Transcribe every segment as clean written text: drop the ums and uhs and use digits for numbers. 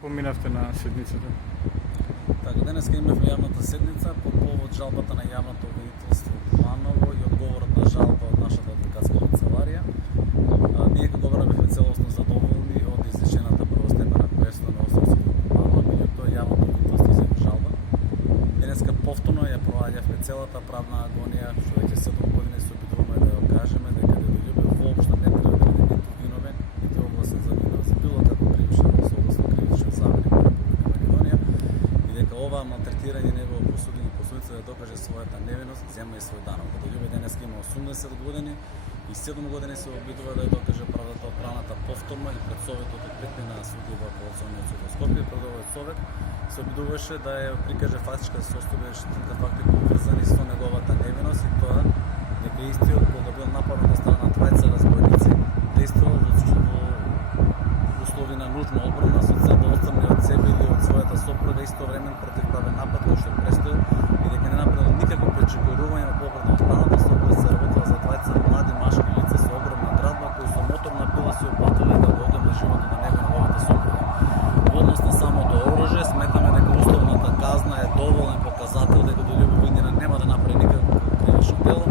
Поминавте на седницата? Така, денеска имавме јавната седница по повод жалбата на јавното обвинителство Куманово и одговорот на жалба од нашата адвокатска канцеларија. Ние како говора бевме целосно задоволни од изречената првостепена пресуда на Островското Куманово, меѓутоа јавното обвинителство изјави жалба. Денеска повторно ја проаѓавме целата правна агонија, што веќе 7 години се обидуваме да ја кажеме дека Дедолјубе воопшто не бил одреден ниту виновен, ниту огласен за виновен за било какво кривично со обласно кривично завари во Република Македонија и дека ова малтретирање негово посудени посудица да докаже својата невиност, зема и свој данок. Дедолјубе денеска има 80 години и 7 години се обидува да ја докаже правдата од правната повторно и пред Советот од 5 на суди во апелациониот суд во Скопје. Пред овој совет се обидуваше да ја прикаже фактичка состојба и штетните факти поврзани со неговата невиност и тоа дека истиот кога бил нападнат од страна на двајца разбойници действувал во услови на нужна одбрана со цел да отстрани од себе или од својата сопруга истовремено противправен напад кој што престои и дека не направил никакво пречекорување на попратна одбраната со кој се работела за двајца млади машки лица со огромна градба кои со моторна пила се опатале да го одемат животот на него и неговата сопруга. Во однос на самото оружје сметаме дека условната казна е доволен показател дека Дедолјубе Виднина нема да направи никакво кривично дело,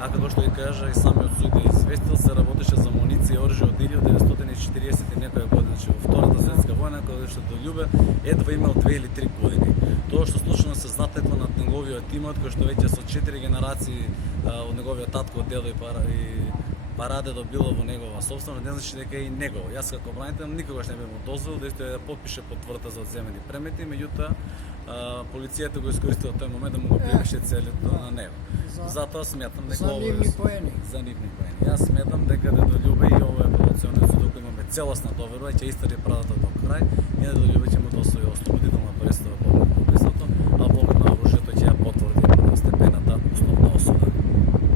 а како што ги кажа и самиот судија известил, се работеше за муниција и оружје од 1940 и некоја година, значи во Втората светска војна, кога што Дедолјубе едва имал 2 или 3 години. Тоа што случайно се затекла над неговиот имот, кој што веќе со 4 генерации од неговиот татко дедо и парадедо било во негова собственост, не значи дека е и негово. Јас како бранител никогаш не бев му дозволил да да подпише потврда за одземени премети, меѓутоа полицијата го искористила тој момент да му го припише целото на него. Затоа сметам дека за нивни поени. За нивни поени. Јас сметам дека Дедолјубе и овој апелационен суд кој имаме целосна доверба и ќе истради правдата до крај, и Дедолјубе ќе му досвои ослободи